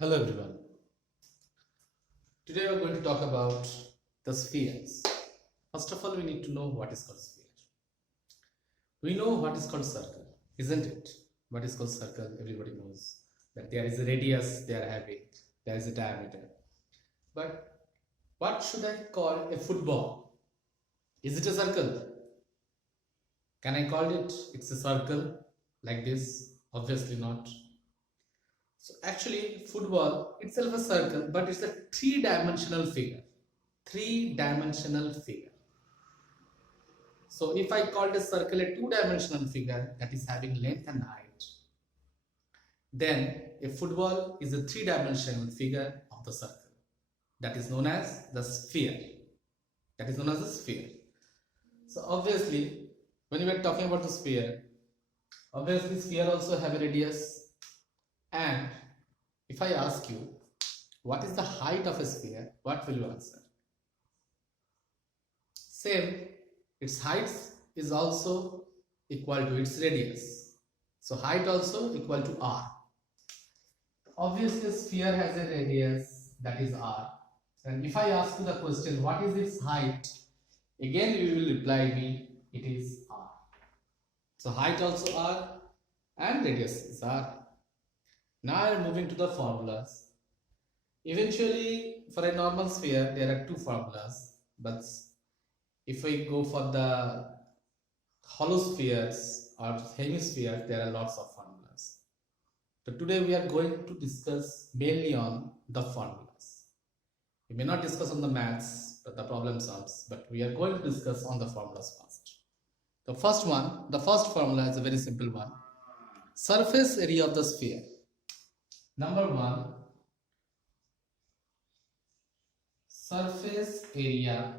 Hello everyone. Today we are going to talk about the spheres. First of all, we need to know what is called sphere. We know what is called circle, isn't it? What is called circle? Everybody knows that there is a radius they are having, there is a diameter. But what should I call a football? Is it a circle? Can I call it it's a circle like this? Obviously not. So actually, football itself a circle, but it's a three-dimensional figure. Three-dimensional figure. So if I called a circle a two-dimensional figure that is having length and height, then a football is a three-dimensional figure of the circle. That is known as the sphere. That is known as the sphere. So obviously, when we are talking about the sphere, obviously sphere also have a radius. And if I ask you, what is the height of a sphere? What will you answer? Same, its height is also equal to its radius. So height also equal to r. Obviously, a sphere has a radius that is r. And if I ask you the question, what is its height? Again, you will reply me, it is r. So height also r and radius is r. Now I am moving to the formulas. Eventually, for a normal sphere, there are two formulas. But if we go for the hollow spheres or hemispheres, there are lots of formulas. So today we are going to discuss mainly on the formulas. We may not discuss on the maths, the problem sums, but we are going to discuss on the formulas first. The first one, the first formula is a very simple one. Surface area of the sphere. Number one, surface area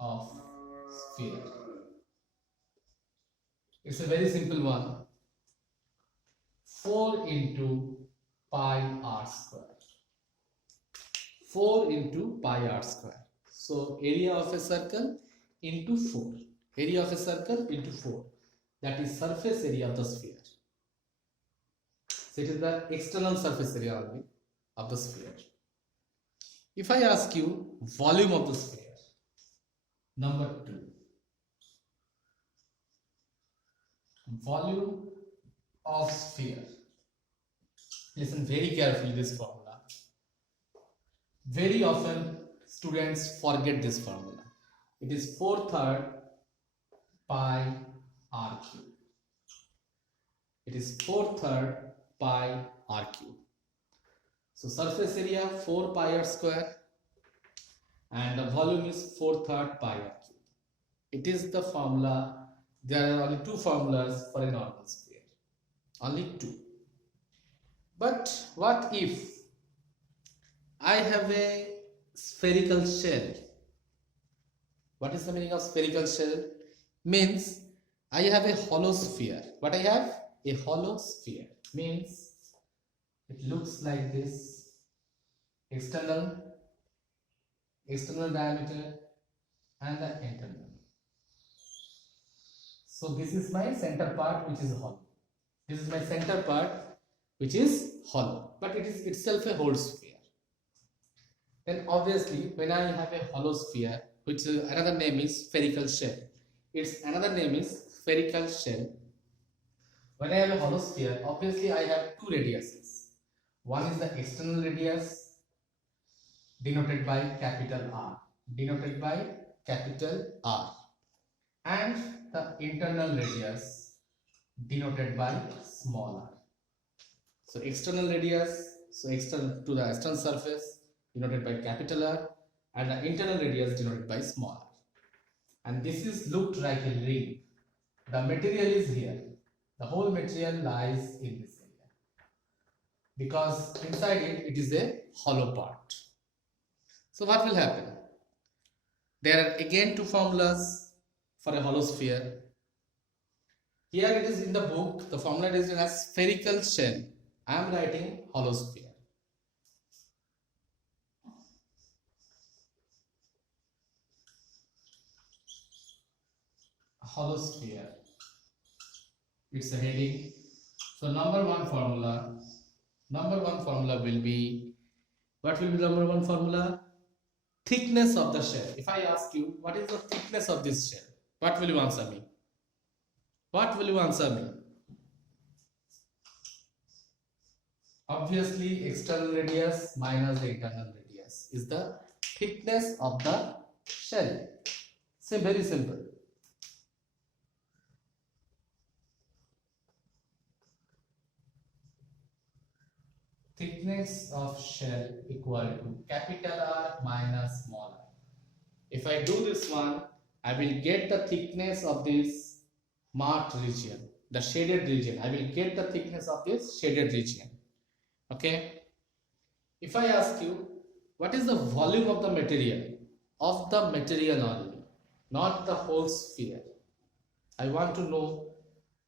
of sphere. It's a very simple one. 4 into pi r square. 4 into pi r square. So area of a circle into 4. Area of a circle into 4. That is surface area of the sphere. So it is the external surface area only of the sphere. If I ask you volume of the sphere, number 2. Volume of sphere. Listen very carefully this formula. Very often students forget this formula. It is 4/3 pi r cube. It is 4/3 pi r cube. So surface area 4 pi r square and the volume is 4/3 pi r cube. It is the formula. There are only two formulas for a normal sphere. Only two. But what if I have a spherical shell? What is the meaning of spherical shell? Means I have a hollow sphere. What I have? A hollow sphere. Means it looks like this. External diameter and the internal. So this is my center part which is hollow. This is my center part which is hollow, but it is itself a whole sphere. Then obviously when I have a hollow sphere, which another name is spherical shell. Its another name is spherical shell. When I have a hollow sphere, obviously I have two radiuses. One is the external radius denoted by capital R. Denoted by capital R. And the internal radius denoted by small r. So external radius, so external to the external surface denoted by capital R, and the internal radius denoted by small r. And this is looked like a ring. The material is here. The whole material lies in this area. Because inside it, it is a hollow part. So what will happen? There are again two formulas for a hollow sphere. Here it is in the book, the formula is written as spherical shell. I am writing hollow sphere. Hollow sphere. It's a heading. So number one formula, number one formula will be, what will be the number one formula? Thickness of the shell. If I ask you, what is the thickness of this shell? What will you answer me? What will you answer me? Obviously, external radius minus the internal radius is the thickness of the shell. So very simple. Thickness of shell equal to capital R minus small r. If I do this one, I will get the thickness of this marked region, the shaded region. I will get the thickness of this shaded region. Okay. If I ask you, what is the volume of the material? Of the material only, not the whole sphere. I want to know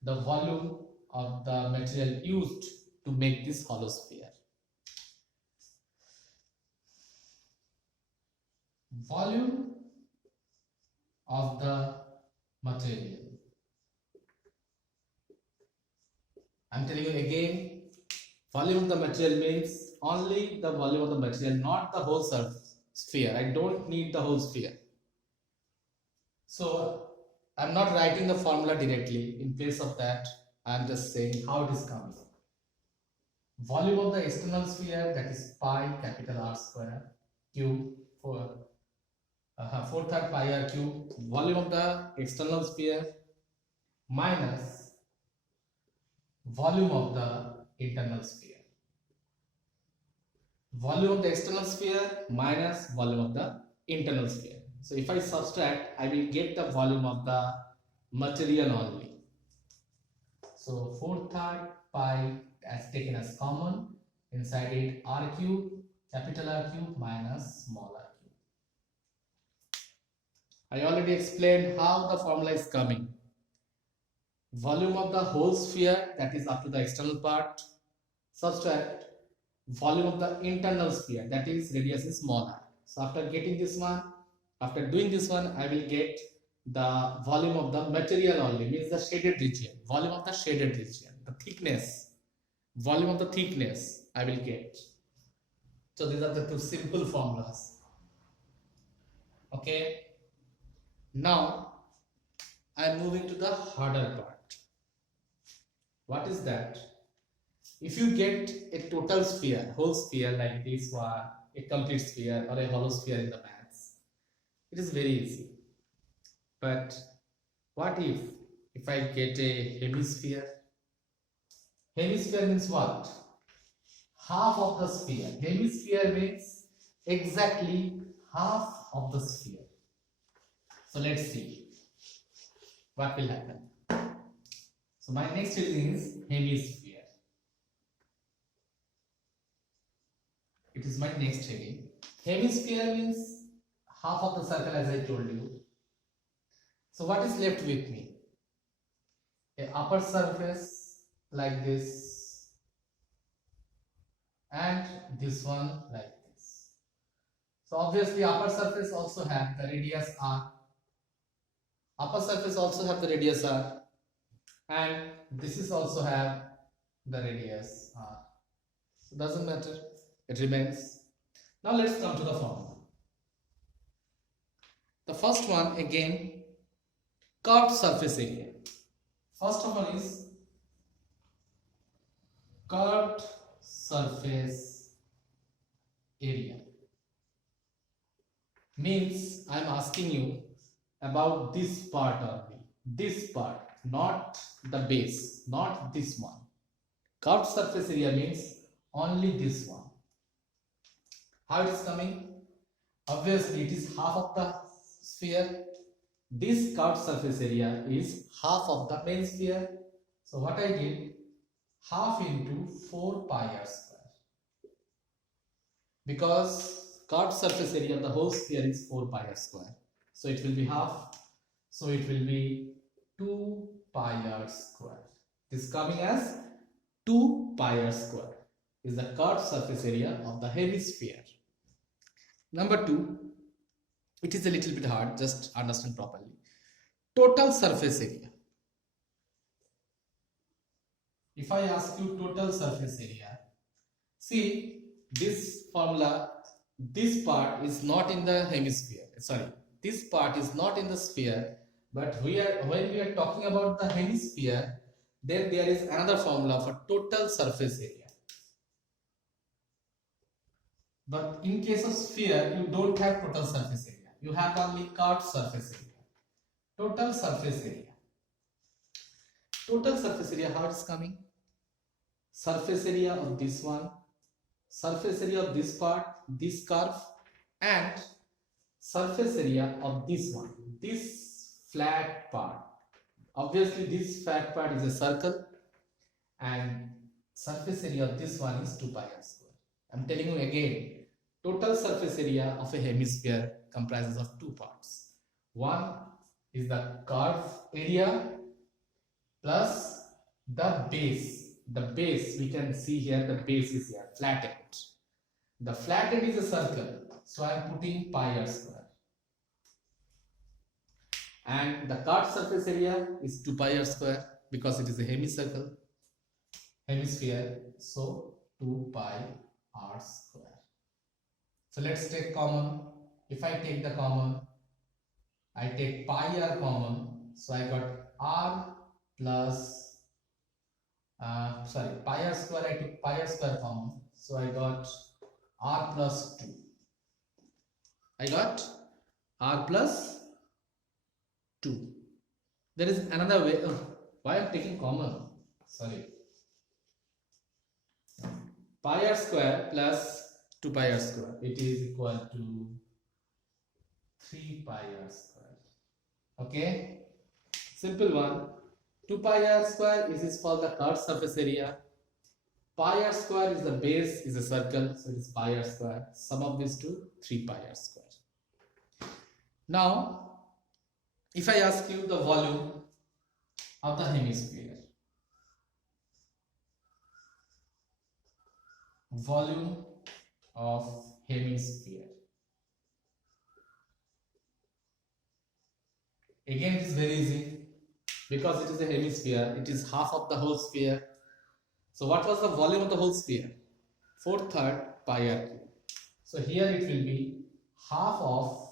the volume of the material used to make this hollow sphere. Volume of the material. I'm telling you again, volume of the material means only the volume of the material, not the whole sphere. I don't need the whole sphere. So I'm not writing the formula directly. In place of that, I'm just saying how it is coming. Volume of the external sphere, that is pi capital R square cube for 4/3 pi r cube. Volume of the external sphere minus volume of the internal sphere. Volume of the external sphere minus volume of the internal sphere. So if I subtract, I will get the volume of the material only. So 4/3 pi as taken as common, inside it r cube, capital R cube minus small r cube. I already explained how the formula is coming. Volume of the whole sphere, that is up to the external part, subtract volume of the internal sphere, that is radius is small r. So after getting this one, after doing this one, I will get the volume of the material only, means the shaded region, volume of the shaded region, the thickness, volume of the thickness I will get. So these are the two simple formulas. Okay. Now I am moving to the harder part. What is that? If you get a total sphere, whole sphere like this one, a complete sphere or a hollow sphere in the maths, it is very easy. But what if I get a hemisphere? Hemisphere means what? Half of the sphere. Hemisphere means exactly half of the sphere. So let's see what will happen. So my next heading is hemisphere. It is my next heading. Hemisphere means half of the circle, as I told you. So what is left with me? A upper surface like this and this one like this. So obviously upper surface also have the radius r. Upper surface also have the radius r, and this is also have the radius r. So doesn't matter, it remains. Now let's come to the formula. The first one again, curved surface area. First of all is curved surface area. Means I am asking you about this part only. This part, not the base, not this one. Curved surface area means only this one. How it is coming? Obviously it is half of the sphere. This curved surface area is half of the main sphere. So what I did, half into 4 pi r square. Because curved surface area of the whole sphere is 4 pi r square. So it will be half. So it will be 2 pi r square. This is coming as 2 pi r square is the curved surface area of the hemisphere. Number 2, it is a little bit hard, just understand properly. Total surface area. If I ask you total surface area, See, this formula, this part is not in the hemisphere. Sorry, this part is not in the sphere, but when we are talking about the hemisphere, then there is another formula for total surface area. But in case of sphere, you don't have total surface area. You have only curved surface area. Total surface area. Total surface area, how it is coming? Surface area of this one, surface area of this part, this curve, and surface area of this one, this flat part. Obviously, this flat part is a circle, and surface area of this one is 2 pi r square. I'm telling you again, total surface area of a hemisphere comprises of two parts. One is the curve area plus the base. The base, we can see here, the base is here, flat end. The flat end is a circle, so I am putting pi r square. And the curved surface area is 2 pi r square because it is a hemisphere, so 2 pi r square. So let's take common. If I take the common, I take pi r common, so I got r plus pi r square, I took pi r square common, so I got r plus 2. I got r plus 2. There is another way. Why I'm taking common? Sorry. Pi r square plus 2 pi r square. It is equal to 3 pi r square. Okay. Simple one. 2 pi r square is for the curved surface area. Pi r square is the base, is a circle, so it is pi r square. Sum of these two, 3 pi r square. Now, if I ask you the volume of the hemisphere, volume of hemisphere. Again, it is very easy. Because it is a hemisphere, it is half of the whole sphere. So what was the volume of the whole sphere? 4/3 pi r cube. So here it will be half of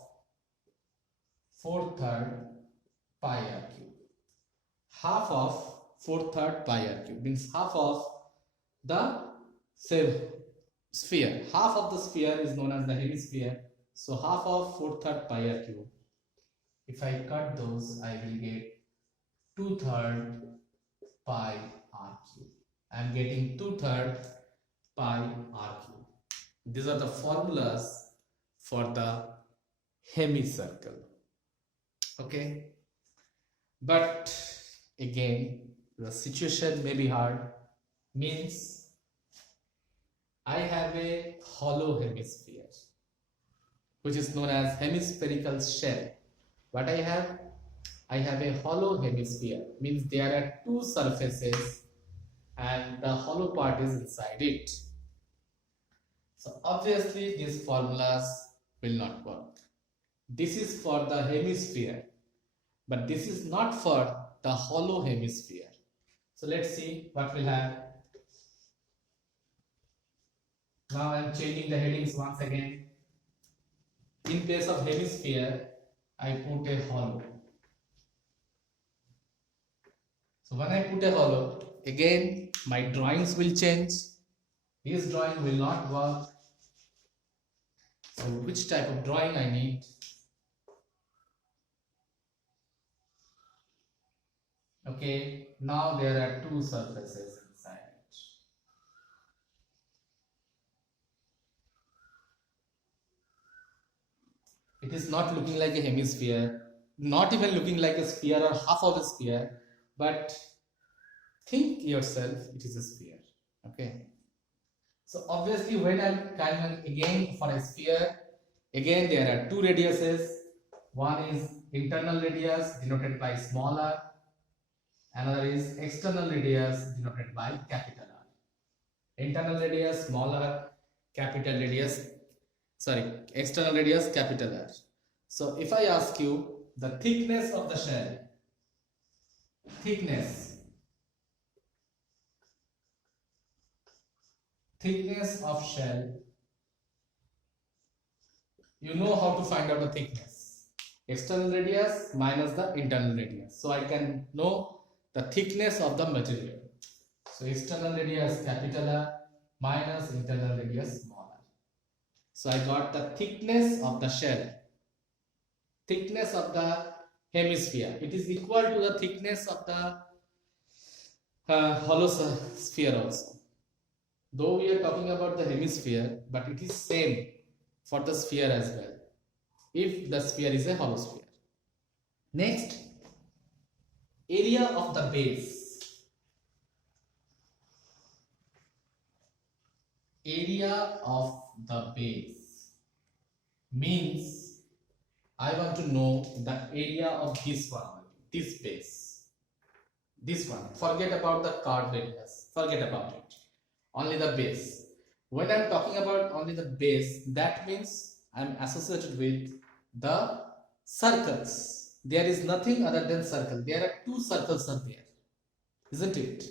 4/3 pi r cube. Half of 4/3 pi r cube means half of the sphere. Half of the sphere is known as the hemisphere. So half of 4/3 pi r cube. If I cut those, I will get 2/3 pi r cube. I am getting 2/3 pi r cube. These are the formulas for the hemicircle. Okay, but again, the situation may be hard. Means I have a hollow hemisphere, which is known as hemispherical shell. What I have a hollow hemisphere, means there are two surfaces and the hollow part is inside it. So obviously these formulas will not work. This is for the hemisphere, but this is not for the hollow hemisphere. So let's see what we'll have. Now I am changing the headings once again. In place of hemisphere, I put a hollow. So when I put a hollow, again my drawings will change. This drawing will not work. So which type of drawing I need? Okay, now there are two surfaces inside it. It is not looking like a hemisphere, not even looking like a sphere or half of a sphere, but think yourself, it is a sphere. Okay. So obviously when I'm coming again for a sphere, again there are two radiuses. One is internal radius denoted by small r. Another is external radius denoted by capital R. Internal radius small r, external radius capital R. So if I ask you the thickness of the shell, thickness thickness of shell. You know how to find out the thickness. External radius minus the internal radius. So I can know the thickness of the material. So external radius capital R minus internal radius small r. So I got the thickness of the shell. Thickness of the hemisphere. It is equal to the thickness of the hollow sphere also. Though we are talking about the hemisphere, but it is same for the sphere as well, if the sphere is a hollow sphere. Next, area of the base. Area of the base means I want to know the area of this one, this base. This one. Forget about the chord radius. Forget about it. Only the base. When I'm talking about only the base, that means I'm associated with the circles. There is nothing other than circle. There are two circles are there, isn't it?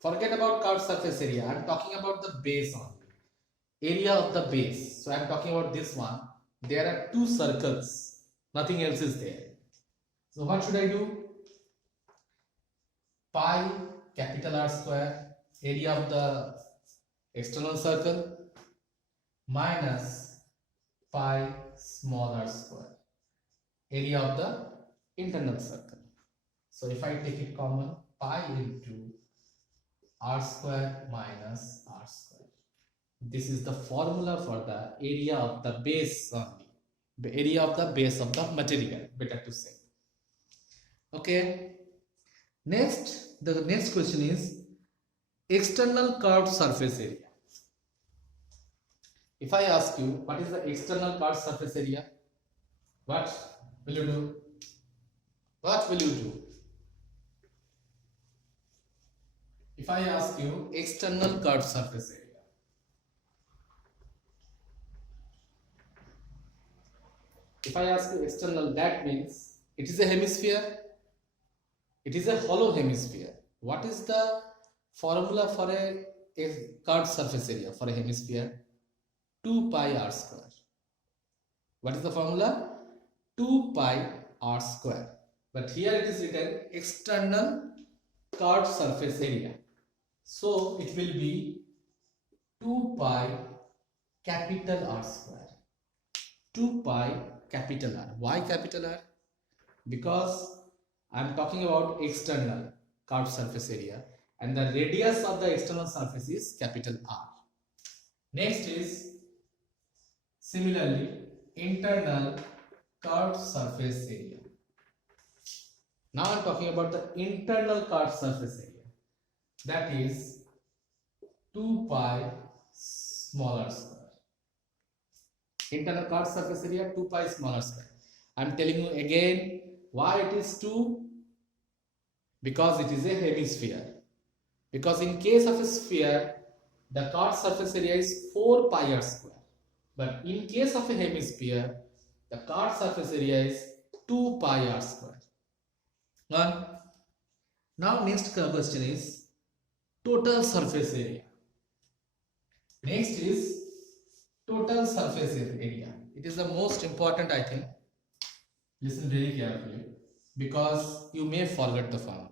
Forget about curved surface area. I'm talking about the base only. Area of the base. So I'm talking about this one. There are two circles. Nothing else is there. So what should I do? Pi capital R square, area of the external circle, minus pi small r square, area of the internal circle. So if I take it common, pi into r square minus r square. This is the formula for the area of the base only. The area of the base of the material, better to say. Okay. Next, the next question is external curved surface area. If I ask you what is the external curved surface area, what will you do? What will you do? If I ask you external curved surface area, if I ask you external, that means it is a hemisphere. It is a hollow hemisphere. What is the formula for a curved surface area for a hemisphere? 2 pi r square. What is the formula? 2 pi r square. But here it is written external curved surface area. So it will be 2 pi capital R square. 2 pi capital R. Why capital R? Because I am talking about external curved surface area and the radius of the external surface is capital R. Next is similarly internal curved surface area. Now I am talking about the internal curved surface area, that is 2 pi smaller square. Internal curved surface area 2 pi smaller square. I am telling you again why it is 2. Because it is a hemisphere. Because in case of a sphere, the curved surface area is 4 pi r square. But in case of a hemisphere, the curved surface area is 2 pi r square. Now next question is total surface area. Next is total surface area. It is the most important, I think. Listen very carefully because you may forget the formula.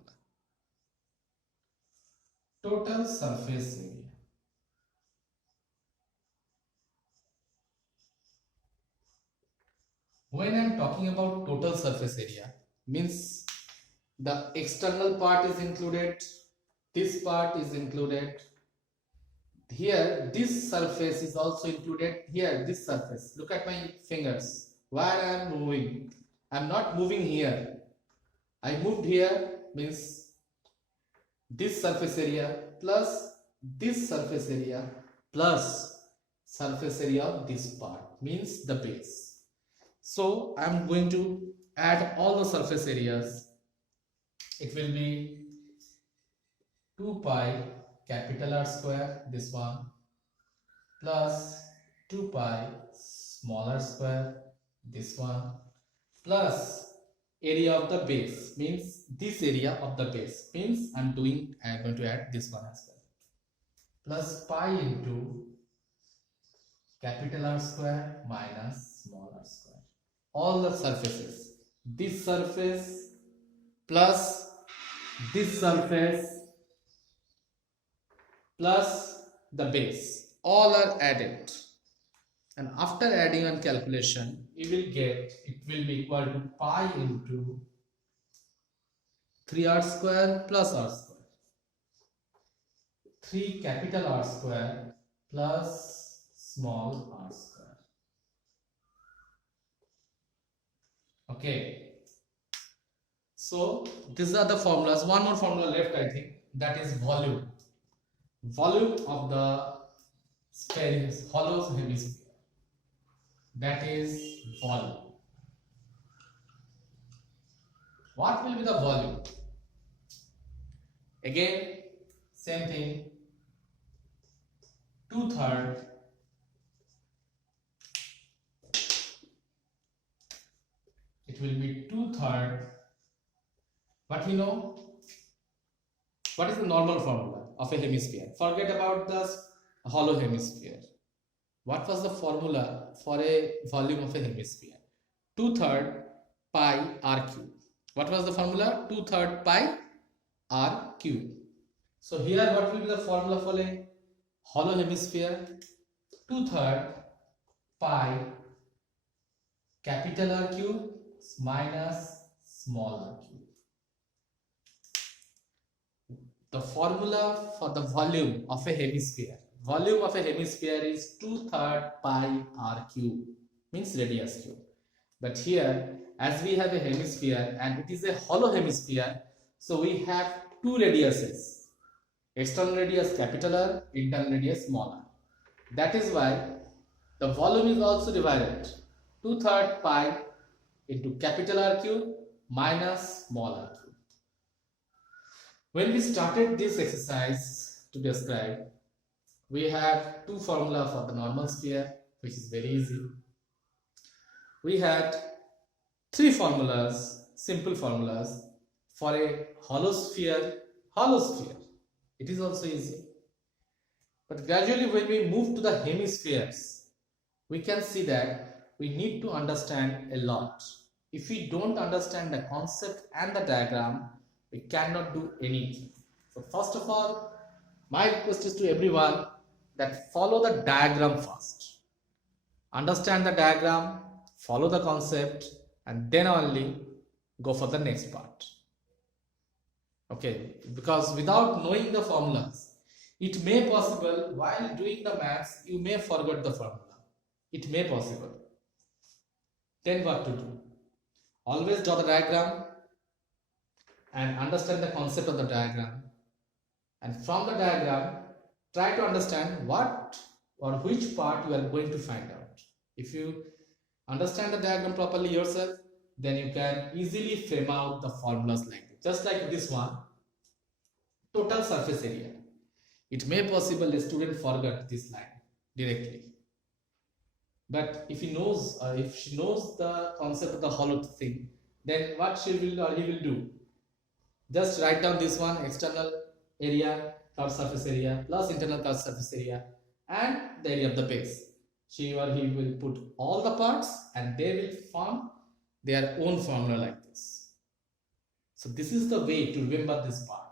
Total surface area. When I am talking about total surface area, means the external part is included, this part is included, here this surface is also included, here this surface. Look at my fingers. Why I am moving? I am not moving here. I moved here means this surface area plus this surface area plus surface area of this part means the base. So I am going to add all the surface areas. It will be 2 pi capital R square, this one, plus 2 pi smaller square, this one, plus area of the base means this area of the base means I'm going to add this one as well. plus pi into capital R square minus small r square. All the surfaces. This surface plus this surface plus the base. All are added. And after adding and calculation, you will get, it will be equal to pi into 3r square plus r square. 3 capital R square plus small r square. Okay. So these are the formulas. One more formula left, I think, that is volume. Volume of the sphere is hollow hemisphere. That is volume. What will be the volume? Again, same thing. 2/3 it will be 2/3. But we know what is the normal formula of a hemisphere. Forget about the hollow hemisphere. What was the formula for a volume of a hemisphere? 2/3 pi r cube. What was the formula? 2/3 pi r cube. So here what will be the formula for a hollow hemisphere? 2/3 pi capital R cube minus small r cube. The formula for the volume of a hemisphere. Volume of a hemisphere is 2/3 pi r cube, means radius cube. But here, as we have a hemisphere and it is a hollow hemisphere, so we have two radiuses. External radius capital R, internal radius small r. That is why the volume is also divided 2/3 pi into capital R cube minus small r cube. When we started this exercise to describe, we have two formula for the normal sphere, which is very easy. We had three formulas, simple formulas for a hollow sphere. It is also easy. But gradually when we move to the hemispheres, we can see that we need to understand a lot. If we don't understand the concept and the diagram, we cannot do anything. So first of all, my request is to everyone that follow the diagram first. Understand the diagram, follow the concept, and then only go for the next part. Okay, because without knowing the formulas, it may possible while doing the maths, you may forget the formula. It may possible. Then what to do? Always draw the diagram and understand the concept of the diagram. And from the diagram, try to understand what or which part you are going to find out. If you understand the diagram properly yourself, then you can easily frame out the formulas like this. Just like this one, total surface area. It may possible a student forget this line directly. But if he knows or if she knows the concept of the hollow thing, then what she will or he will do? Just write down this one, external area, curved surface area plus internal curved surface area and the area of the base. She or he will put all the parts and they will form their own formula like this. So this is the way to remember this part.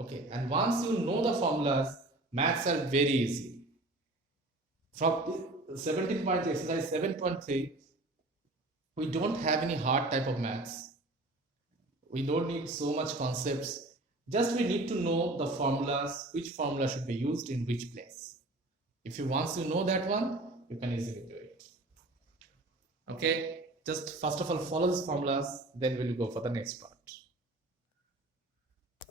Okay, and once you know the formulas, maths are very easy. From 17 points exercise 7.3, we don't have any hard type of maths. We don't need so much concepts. Just we need to know the formulas, which formula should be used in which place. If you once you know that one, you can easily do it. Okay, just first of all follow these formulas, then we'll go for the next part.